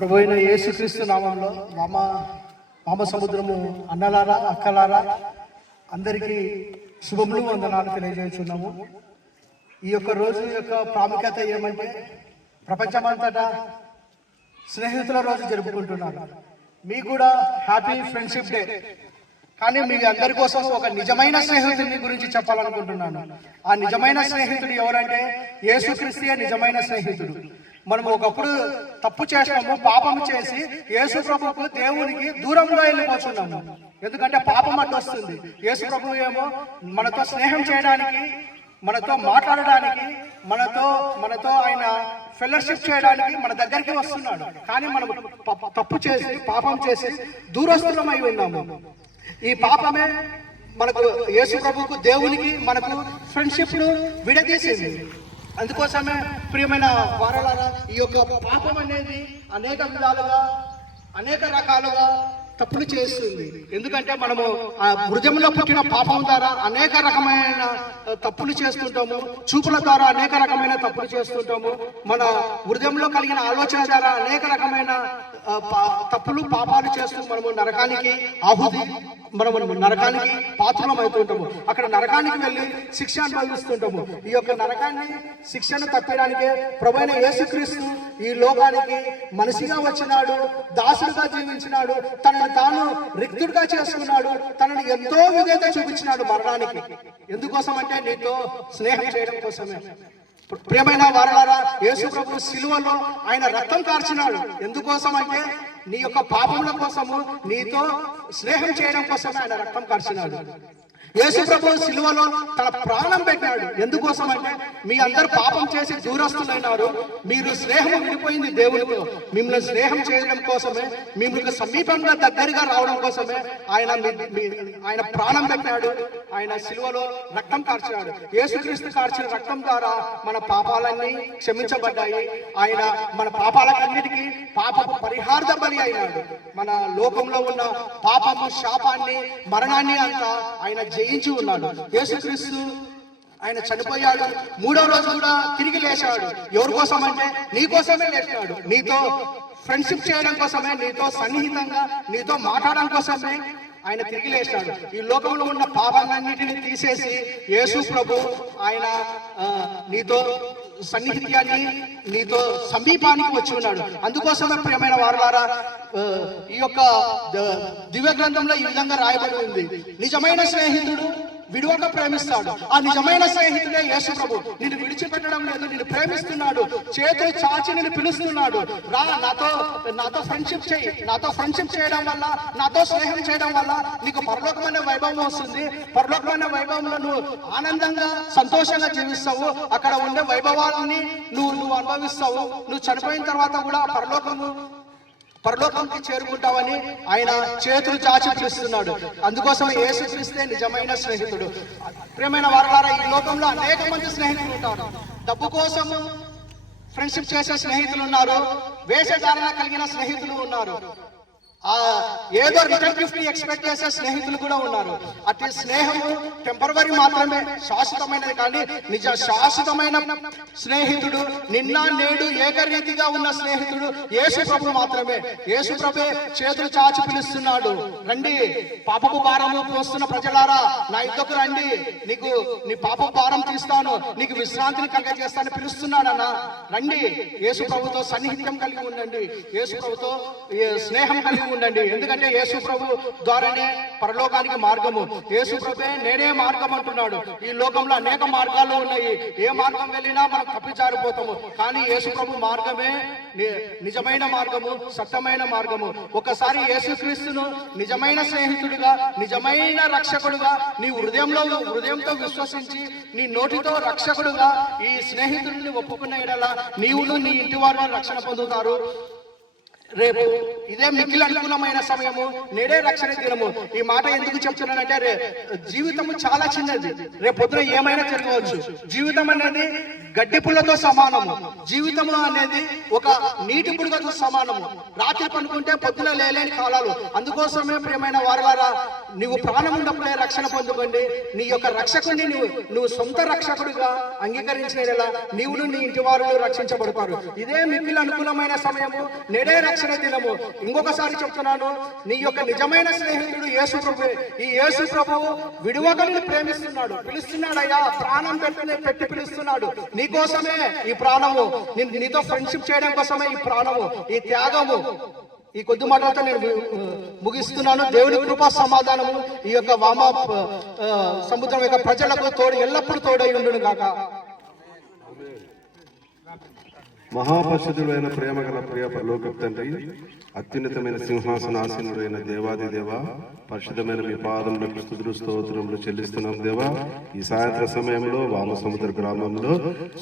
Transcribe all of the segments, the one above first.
ప్రభు అయిన యేసుక్రీస్తు నామంలో మామ సముద్రము అన్నలారా అక్కలారా అందరికీ శుభములు వందనాలు తెలియజేస్తున్నాము. ఈ యొక్క రోజు యొక్క ప్రాముఖ్యత ఏమంటే ప్రపంచమంతటా స్నేహితుల రోజు జరుపుకుంటున్నారు. మీకు కూడా హ్యాపీ ఫ్రెండ్షిప్ డే. కానీ మీ అందరి కోసం ఒక నిజమైన స్నేహితుడిని గురించి చెప్పాలనుకుంటున్నాను. ఆ నిజమైన స్నేహితుడు ఎవరంటే యేసుక్రీస్తే నిజమైన స్నేహితుడు. మనం ఒకప్పుడు తప్పు చేసినాము, పాపం చేసి యేసు ప్రభుకు దేవునికి దూరంగా వెళ్ళిపోతున్నాము. ఎందుకంటే పాపం అడ్డు వస్తుంది. యేసు ప్రభు ఏమో మనతో స్నేహం చేయడానికి, మనతో మాట్లాడడానికి, మనతో ఆయన ఫెలోషిప్ చేయడానికి మన దగ్గరికి వస్తున్నాడు. కానీ మనం తప్పు చేసి పాపం చేసి దూరస్తులమై ఉన్నాము. ఈ పాపమే మనకు యేసు ప్రభుకు దేవునికి మనకు ఫ్రెండ్షిప్ ను విడదీసింది. అందుకోసమే ప్రియమైన వారలారా, ఈ యొక్క పాపం అనేది అనేక విధాలుగా అనేక రకాలుగా తప్పులు చేస్తుంది. ఎందుకంటే మనము ఆ హృదయంలో పుట్టిన పాపం ద్వారా అనేక రకమైన తప్పులు చేస్తుంటాము. చూపుల ద్వారా అనేక రకమైన తప్పులు చేస్తుంటాము. మన హృదయంలో కలిగిన ఆలోచన ద్వారా అనేక రకమైన తప్పులు పాపాలు చేస్తూ మనము నరకానికి నరకానికి పాత్రలం అవుతుంటాము. అక్కడ నరకానికి వెళ్ళి శిక్ష అనుభవిస్తుంటాము. ఈ యొక్క నరకాన్ని శిక్షను తప్పడానికి ప్రభువైన యేసుక్రీస్తు ఈ లోకానికి మనిషిగా వచ్చినాడు, దాసుడుగా జీవించినాడు, తనను తాను రిక్తుడుగా చేసుకున్నాడు, తనను ఎంతో విధేయత చూపించినాడు మరణానికి. ఎందుకోసం అంటే నీతో స్నేహం చేయడం కోసమే. ప్రియమైన వారలారా, యేసు ప్రభు సిలువలో ఆయన రక్తం కార్చినాడు. ఎందుకోసం అంటే నీ యొక్క పాపముల కోసము, నీతో స్నేహం చేయడం కోసమే ఆయన రక్తం కార్చినాడు. యేసు ప్రభు సిలువలో తన ప్రాణం పెట్టాడు. ఎందుకోసం అంటే మీ అందరు పాపం చేసి దూరస్తులైనారు, మీరు స్నేహం విడిపోయింది దేవునితో. మిమ్మల్ని స్నేహం చేయడం కోసమే, మిమ్మల్ని సమీపంగా దగ్గరగా రావడం కోసమే ఆయన ప్రాణం పెట్టాడు. ఆయన సిలువలో రక్తం కార్చాడు. యేసుక్రీస్తు కార్చిన రక్తం ద్వారా మన పాపాలన్నీ క్షమించబడ్డాయి. ఆయన మన పాపాలన్నిటికీ పాపపు పరిహార్థ బలి అయినాడు. మన లోకంలో ఉన్న పాపము, శాపాన్ని, మరణాన్ని అంతా ఆయన జయించి ఉన్నాడు. యేసుక్రీస్తు ఆయన చనిపోయాడు, 3వ రోజు కూడా తిరిగి లేచాడు. ఎవరి కోసం అంటే నీ కోసమే లేచాడు. నీతో ఫ్రెండ్షిప్ చేయడం కోసమే, నీతో సన్నిహితంగా నీతో మాట్లాడడం కోసమే ఆయన తిరిగి లేచాడు. ఈ లోకంలో ఉన్న పాపాలన్నిటిని తీసేసి యేసు ప్రభు ఆయన నీతో సన్నిహిత్యాన్ని, నీతో సమీపానికి వచ్చి ఉన్నాడు. అందుకోసమే ప్రియమైన వారలారా, ఈ యొక్క దివ్య గ్రంథంలో ఈ విధంగా రాయబడి ఉంది, నిజమైన స్నేహితుడు విడువక ప్రేమిస్తాడు. ఆ నిజమైన స్నేహితుడే యేసు ప్రభు. నిన్ను విడిచిపెట్టడం లేదు, నిన్ను ప్రేమిస్తున్నాడు. చేతులు చాచి నిన్ను పిలుస్తున్నాడు, రా నాతో ఫ్రెండ్షిప్ చేయి. నాతో ఫ్రెండ్షిప్ చేయడం వల్ల, నాతో స్నేహం చేయడం వల్ల నీకు పరలోకమైన వైభవం వస్తుంది. పరలోకమైన వైభవంలో నువ్వు ఆనందంగా సంతోషంగా జీవిస్తావు. అక్కడ ఉండే వైభవాలని నువ్వు అనుభవిస్తావు. నువ్వు చనిపోయిన తర్వాత కూడా పరలోకంకి చేరుకుంటావని ఆయన చేతులు చాచి పిలుస్తున్నాడు. అందుకోసం యేసుక్రీస్తే నిజమైన స్నేహితుడు. ప్రియమైన వారలారా, ఈ లోకంలో అనేక మంది స్నేహితులు ఉంటారు. డబ్బు కోసం ఫ్రెండ్షిప్ చేసే స్నేహితులు ఉన్నారు, వేషధారణ కలిగిన స్నేహితులు ఉన్నారు, ఏదో రిటర్న్ గిఫ్ట్ ఎక్స్పెక్ట్ చేసే స్నేహితులు కూడా ఉన్నారు. అట్టి స్నేహము టెంపరవరీ మాత్రమే, శాశ్వతమైనది కానీ శాశ్వతమైన స్నేహితుడు, నిన్న నేడు ఏకరీతిగా ఉన్న స్నేహితుడు యేసు ప్రభు మాత్రమే. యేసు ప్రభే చేతులు చాచి పిలుస్తున్నాడు, రండి పాపపు భారము మోస్తున్న ప్రజలారా, నా ఇద్దరు రండి, నీ పాపపు భారం తీస్తాను, నీకు విశ్రాంతిని కలిగజేస్తాను పిలుస్తున్నాడన్నా. రండి, యేసు ప్రభుతో సన్నిహిత్యం కలిగి ఉండండి, యేసు ప్రభుతో స్నేహం కలిగి ఉండండి. ఎందుకంటే యేసు ప్రభు ద్వారానే పరలోకానికి మార్గము. యేసు ప్రభే నేనే మార్గం అంటున్నాడు. ఈ లోకంలో అనేక మార్గాలు ఉన్నాయి, ఏ మార్గం వెళ్ళినా మనం తప్పిజారిపోతాము. కానీ యేసు ప్రభు మార్గమే నిజమైన మార్గము, సత్యమైన మార్గము. ఒకసారి యేసుక్రీస్తును నిజమైన స్నేహితుడిగా, నిజమైన రక్షకుడుగా నీ హృదయంతో విశ్వసించి నీ నోటితో రక్షకుడుగా ఈ స్నేహితుడిని ఒప్పుకున్న ఎడల నీవును నీ ఇంటి వారు రక్షణ పొందుతారు. రేపు ఇదే మిక్కిలి అనుకూలమైన సమయము, నేడే రక్షణ దినము. ఈ మాట ఎందుకు చెప్తున్నానంటే జీవితము చాలా చిన్నది, రేపు పొద్దున ఏమైనా జరగవచ్చు. జీవితం అనేది గడ్డి పుల్లతో సమానము. జీవితము అనేది ఒక నీటి పుడకతో సమానము. రాత్రి పనుకుంటే పొద్దున లేలేని కాలాలు. అందుకోసమే ప్రియమైన వారలారా, నువ్వు ప్రాణం ఉన్నప్పుడే రక్షణ పొందుకోండి. నీ యొక్క రక్షకుడిని నువ్వు సొంత రక్షకుడిగా అంగీకరించిన నీవును నీ ఇంటి వారు రక్షించబడతారు. ఇదే మిక్కిలి అనుకూలమైన సమయము, నేడే రక్షణ దినము. ఇంకొకసారి చెప్తున్నాను, నీ యొక్క నిజమైన స్నేహితుడు యేసు ప్రభు. ఈ యేసు ప్రభువు విడువగలిని ప్రేమిస్తున్నాడు, పిలుస్తున్నాడయ్యా, ప్రాణం పెట్టి పిలుస్తున్నాడు. నీకోసమే ఈ ప్రాణము, నీతో ఫ్రెండ్షిప్ చేయడం కోసమే ఈ ప్రాణము, ఈ త్యాగము. ఈ కొద్ది మాటలతో నేను ముగిస్తున్నాను. దేవుని కృపా సమాధానము ఈ యొక్క వామ సముద్రం యొక్క ప్రజలకు తోడు ఎల్లప్పుడూ తోడై ఉండును గాక. మహాపరిశుద్ధుడైన ప్రేమ గల ప్రియ పరలోకపు తండ్రి, అత్యున్నతమైన సింహాసనాసనుడైన దేవాది దేవ, పరిశుద్ధమైన మీ పాదములకు స్తుతులు స్తోత్రములు చెల్లిస్తున్నాం దేవా. ఈ సాయంత్ర సమయంలో వామసముద్ర గ్రామంలో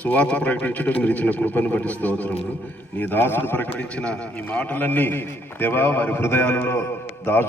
సువార్త ప్రకటించుటకు మీరు ఇచ్చిన కృపను బట్టి స్తోత్రములు. నీ దాసుడు ప్రకటించిన ఈ మాటలన్నీ దేవా వారి హృదయాలలో దాచు